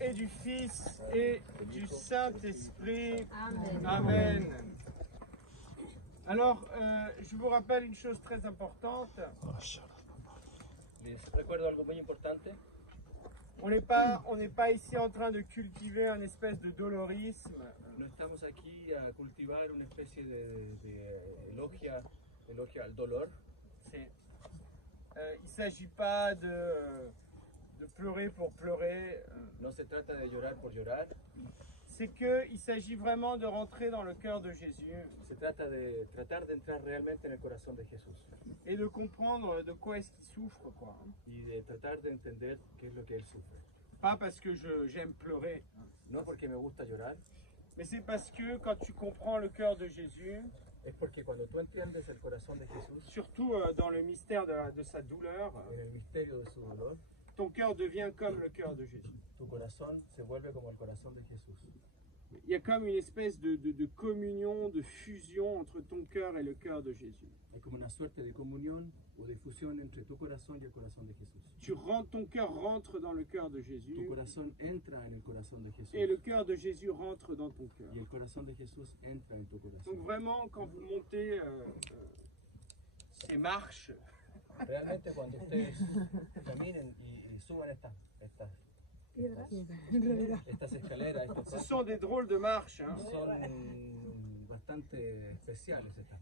et du Fils et du Saint-Esprit. Amen. Amen. Alors, je vous rappelle une chose très importante. Les recuerdo algo muy importante. On n'est pas ici en train de cultiver un espèce de dolorisme. No estamos aquí a cultivar una especie de elogia al dolor. Il ne s'agit pas de pleurer pour pleurer. No se trata de llorar por llorar. C'est qu'il s'agit vraiment de rentrer dans le cœur de Jésus. Se trata de tratar de entrar realmente en el corazón de Jesús. Et de comprendre de quoi est-ce qu'il souffre, quoi. Y de tratar de entender qué es lo que él sufre. Pas parce que j'aime pleurer. No porque me gusta llorar, Mais c'est parce que quand tu comprends le cœur de Jésus, es porque cuando tú entiendes el corazón de Jesús, surtout dans le mystère de sa douleur, en el misterio de su dolor, ton cœur devient comme le cœur de Jésus. tu corazón se vuelve como el corazón de Jesús. Il y a comme une espèce de communion, de fusion entre ton cœur et le cœur de Jésus. Hay como una suerte de comunión o de fusión entre tu corazón y el corazón de Jesús. Ton cœur rentre dans le cœur de Tu Jésus corazón entra en el corazón de Jesús. et le cœur de Jésus rentre dans ton cœur. Y el corazón de Jesús entra en tu Donc corazón. vraiment, quand vous montez ces marches, Realmente cuando ustedes caminen y suban estas escaleras, estos ce sont des drôles de marches, hein. son bastante especiales estas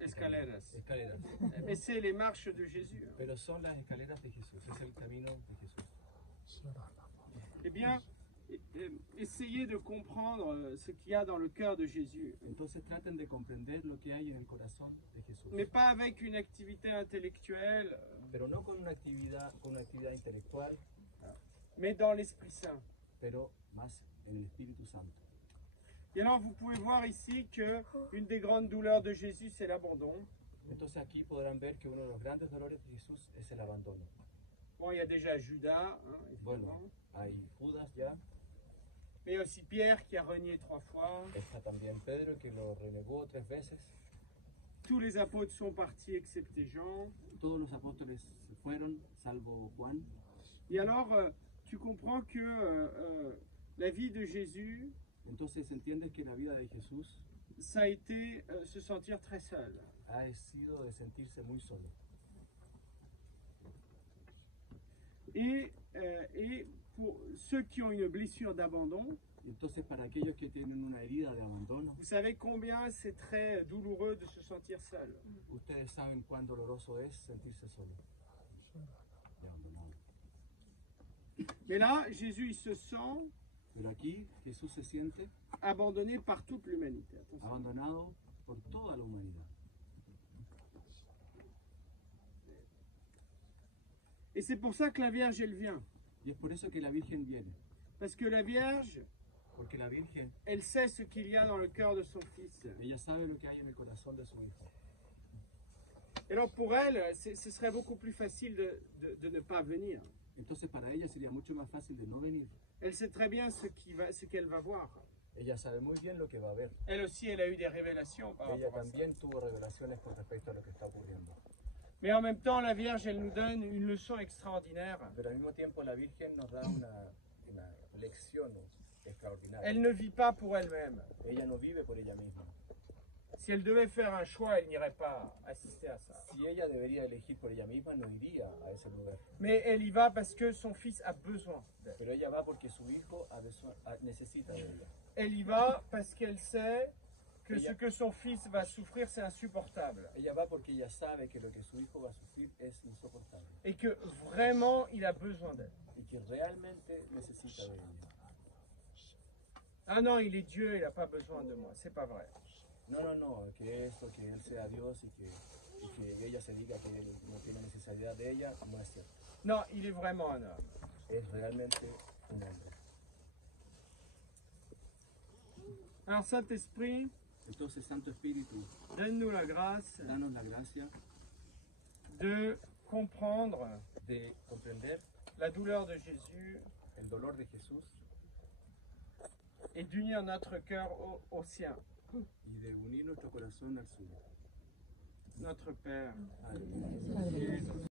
Escaleras. escaleras. Mais c'est les marches de Jésus, hein. Pero son las escaleras de Jesús, es el camino de Jesús. Eh bien, essayez de comprendre ce qu'il y a dans le cœur de Jésus. Entonces traten de comprender lo que hay en el corazón de Jesús. Mais pas avec une activité intellectuelle, Pero no con una actividad intelectual, mais dans l'Esprit Saint. pero más en el Espíritu Santo. Et alors, vous pouvez voir ici que une des grandes douleurs de Jésus, c'est l'abandon. Entonces aquí podrán ver que uno de los grandes dolores de Jesús es el abandono. Bon, il y a déjà Judas, hein, évidemment. Bueno, hay Judas ya, Mais il y a aussi Pierre qui a renié 3 fois. está también Pedro que lo renegó 3 veces. Tous les apôtres sont partis excepté Jean. Todos los apóstoles se fueron, salvo Juan. Et alors, tu comprends que la vie de Jésus, Entonces entiendes que la vida de Jesús ça a été se sentir très seul. ha sido de sentirse muy solo. Et pour ceux qui ont une blessure d'abandon, Y entonces para aquellos que tienen una herida de abandono, vous savez combien c'est très douloureux de se sentir seul. ustedes saben cuán doloroso es sentirse solo y abandonado. Mais là, Jésus, il se sent Pero aquí Jesús se siente abandonné par toute l'humanité. Attention. abandonado por toda la humanidad. Et c'est pour ça que la Vierge, elle vient. Y es por eso que la Virgen viene. Parce que la Vierge, Porque la Virgen, elle sait ce qu'il y a dans le cœur de son Fils. ella sabe lo que hay en el corazón de su Hijo. Et alors pour elle, ce serait beaucoup plus facile de ne pas venir. Entonces para ella sería mucho más fácil de no venir. Elle sait très bien ce qu'elle va voir. Ella sabe muy bien lo que va a ver. Elle aussi, elle a eu des révélations par Ella rapport à ça. también tuvo revelaciones con respecto a lo que está ocurriendo. Mais en même temps, la Vierge, elle nous donne une leçon extraordinaire. Pero al mismo tiempo la Virgen nos da una lección extraordinaria. Elle ne vit pas pour elle-même. Ella no vive por ella misma. Si elle devait faire un choix, elle n'irait pas assister à ça. Si ella debería elegir por ella misma, no iría a ese lugar. Mais elle y va parce que son fils a besoin d'elle. Pero ella va porque su hijo necesita de ella. Elle y va parce qu'elle sait que Ella- ce que son fils va souffrir, c'est insupportable. Ella va porque ella sabe que lo que su hijo va a sufrir es insoportable. Et que vraiment, il a besoin d'elle. Y que realmente necesita de ella. Ah non, il est Dieu, il n'a pas besoin de moi. C'est pas vrai. No, que esto, que él sea Dios y que ella se diga que él no tiene necesidad de ella, no es cierto. Non, il est vraiment un homme. Es realmente un hombre. Alors, Saint-Esprit, Entonces, Santo Espíritu, donne-nous la grâce danos la gracia de comprendre de comprender la douleur de Jésus el dolor de Jesús et d'unir notre cœur au sien. y de unir nuestro corazón al suyo. Notre Père. Aleluya.